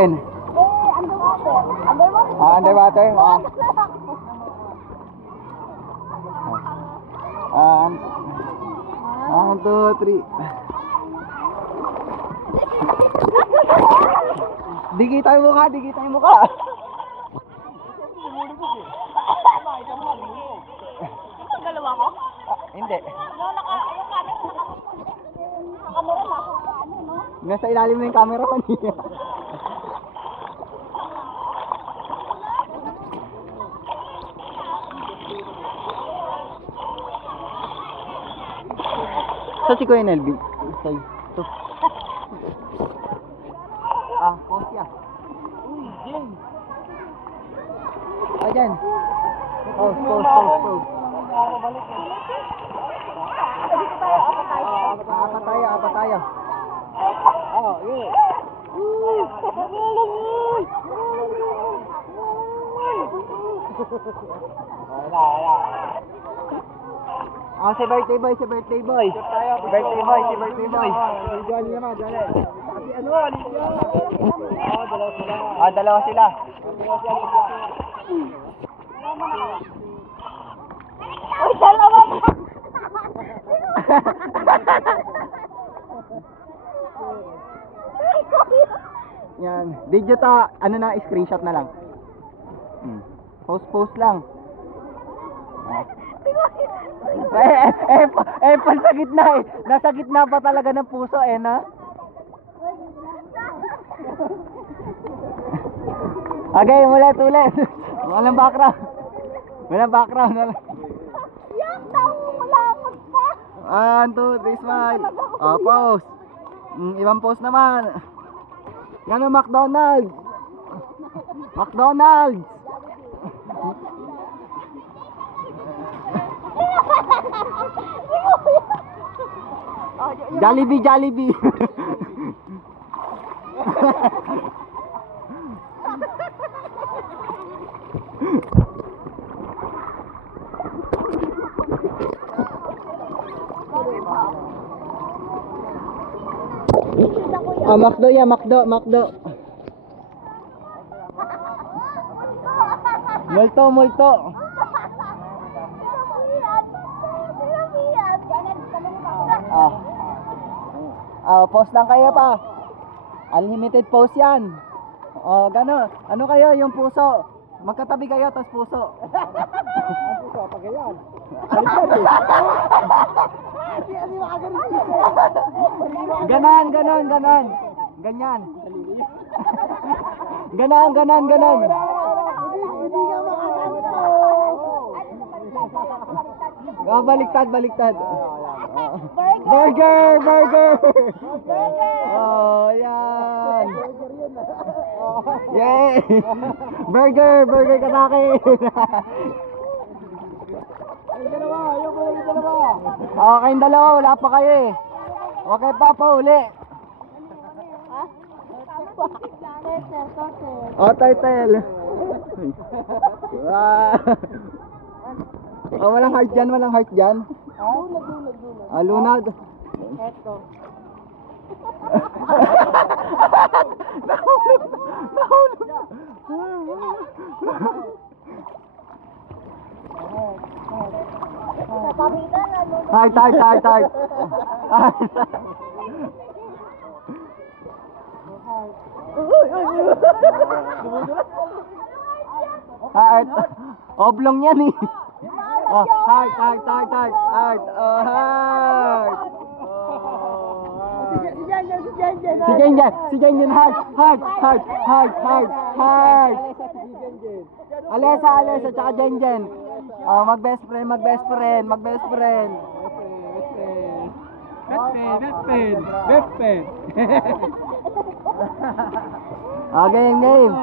Underwater. Underwater. Underwater? One, two, three. Digi tayo mukha, digi tayo mukha. Dalawa ko? Hindi. Yung camera na ako. Ano, no? Nasa ilalim na yung camera ko niya. So si Kuya Nelby. Ito. Kosya. Uy, Jen. Ayan. Pause. Apa tayo. Yeah. Si birthday boy. Si birthday boy. Johnny naman, Johnny. Dalawa sila. Uy, dalawa pa! Yan. Video ta, screenshot na lang. Post lang. Sa gitna eh. Nasa gitna pa talaga ng puso na. Okay, ulit. Walang background. Yak, malakot pa! 1, 2, 3, smile. Pause. Ibang pause naman. Yan ang McDonald's. Jollibee. McDo. Multo. Pause lang kayo pa. Unlimited pause yan. Gano'n. Ano kayo yung puso? Magkatabi kayo, tas puso. Ang puso, pag yan. Ganon. Ganyan. Ganon. Baliktad. Burger. Yan. Yay! Burger ka sa akin. Kayong dalawa, wala pa kayo eh. Okay pa, pauli. Title. Walang heart dyan. Lunad. Eto. Nahulog. Heart. Heart. Oblong yan eh. Heart. Heart. Si Jenjen, heart. Alesa, tsaka Jenjen. Mag-best friend. Best friend. Game.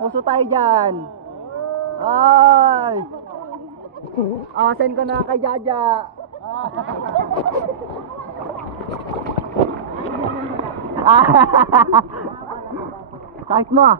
Puso tayo dyan. Ay. Send ko na kay Jaja. Kahit mo ah.